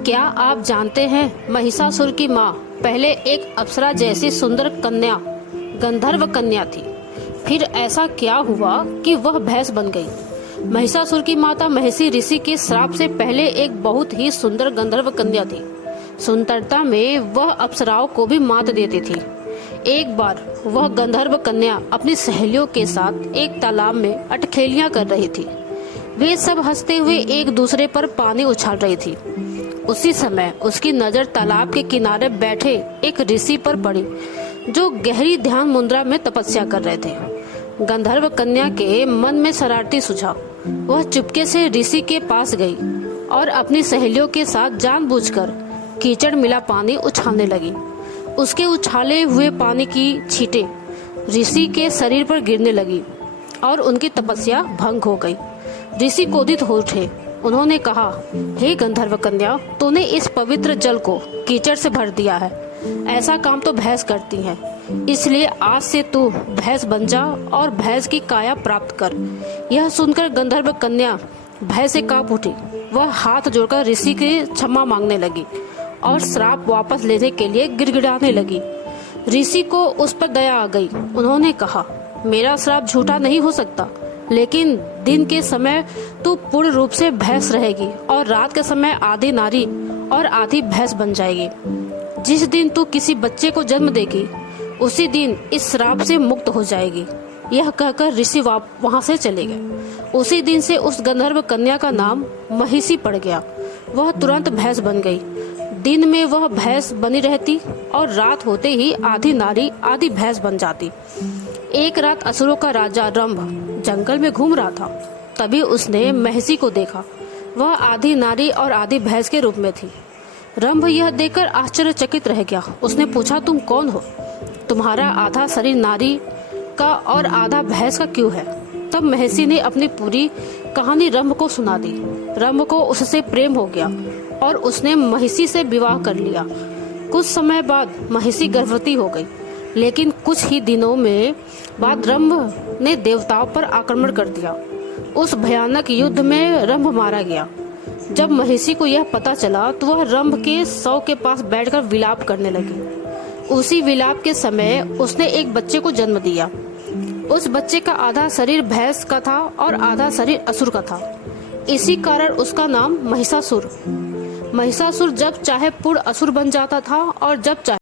क्या आप जानते हैं महिषासुर की माँ पहले एक अप्सरा जैसी सुंदर कन्या गंधर्व कन्या थी। फिर ऐसा क्या हुआ कि वह भैंस बन गई। महिषासुर की माता महिषी ऋषि के श्राप से पहले एक बहुत ही सुंदर गंधर्व कन्या थी। सुंदरता में वह अप्सराओं को भी मात देती थी। एक बार वह गंधर्व कन्या अपनी सहेलियों के साथ एक तालाब में अटखेलियां कर रही थी। वे सब हंसते हुए एक दूसरे पर पानी उछाल रही थी। उसी समय उसकी नजर तालाब के किनारे बैठे एक ऋषि पर पड़ी जो गहरी ध्यान मुद्रा में तपस्या कर रहे थे। गंधर्व कन्या के मन में शरारती सुझाव। वह चुपके से ऋषि के पास गई और अपनी सहेलियों के साथ जानबूझकर कीचड़ मिला पानी उछालने लगी। उसके उछाले हुए पानी की छींटें ऋषि के शरीर पर गिरने लगी और उनकी तपस्या भंग हो गई। ऋषि क्रोधित हो उठे। उन्होंने कहा, हे गंधर्व कन्या, तूने इस पवित्र जल को कीचड़ से भर दिया है। ऐसा काम तो भैंस करती है, इसलिए आज से तू भैंस बन जा और भैंस की काया प्राप्त कर। यह सुनकर गंधर्व कन्या भय से कांप उठी। वह हाथ जोड़कर ऋषि की क्षमा मांगने लगी और श्राप वापस लेने के लिए गिड़गिड़ाने लगी। ऋषि को उस पर दया आ गई। उन्होंने कहा, मेरा श्राप झूठा नहीं हो सकता, लेकिन दिन के समय तू पूर्ण रूप से भैंस रहेगी और रात के समय आधी नारी और आधी भैंस बन जाएगी। जिस दिन तू किसी बच्चे को जन्म देगी उसी दिन इस श्राप से मुक्त हो जाएगी। यह कहकर ऋषि वहां से चले गए। उसी दिन से उस गंधर्व कन्या का नाम महिषी पड़ गया। वह तुरंत भैंस बन गई। दिन में वह भैंस बनी रहती और रात होते ही आधी नारी आधी भैंस बन जाती। एक रात असुरों का राजा रंभ जंगल में घूम रहा था। तभी उसने महिषी को देखा। वह आधी नारी और आधी भैंस के रूप में थी। रंभ यह देखकर आश्चर्यचकित रह गया। उसने पूछा, तुम कौन हो? तुम्हारा आधा शरीर नारी का और आधा भैंस का क्यों है? तब महिषी ने अपनी पूरी कहानी रंभ को सुना दी। रंभ को उससे प्रेम हो गया और उसने महिषी से विवाह कर लिया। कुछ समय बाद महिषी गर्भवती हो गई, लेकिन कुछ ही दिनों में बाद रंभ ने देवताओं पर आक्रमण कर दिया। उस भयानक युद्ध में रंभ मारा गया। जब महिषी को यह पता चला तो वह रंभ के शव के पास बैठकर विलाप करने लगी। उसी विलाप के समय उसने एक बच्चे को जन्म दिया। उस बच्चे का आधा शरीर भैंस का था और आधा शरीर असुर का था। इसी कारण उसका नाम महिषासुर। महिषासुर जब चाहे पूर्ण असुर बन जाता था और जब चाहे